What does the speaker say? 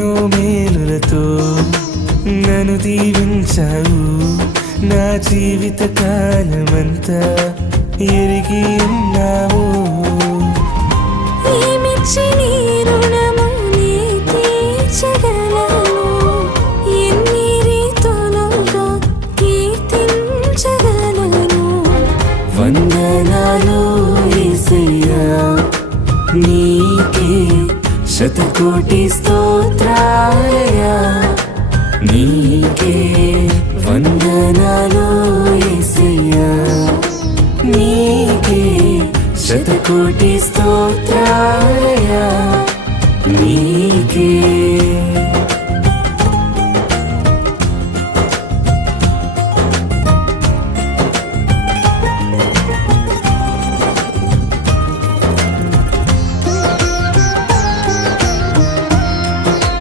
ఎన్నో మేలులతో నన్ను దీవించావు. నా జీవిత కాలమంతా ఎరిగి ఉన్నావు. వందనాలు నీకే శతకోటి స్తోత్రాయ నీకే వందనాలు యేసయ్యా నీకే శతకోటి స్తోత్రాయ నీకే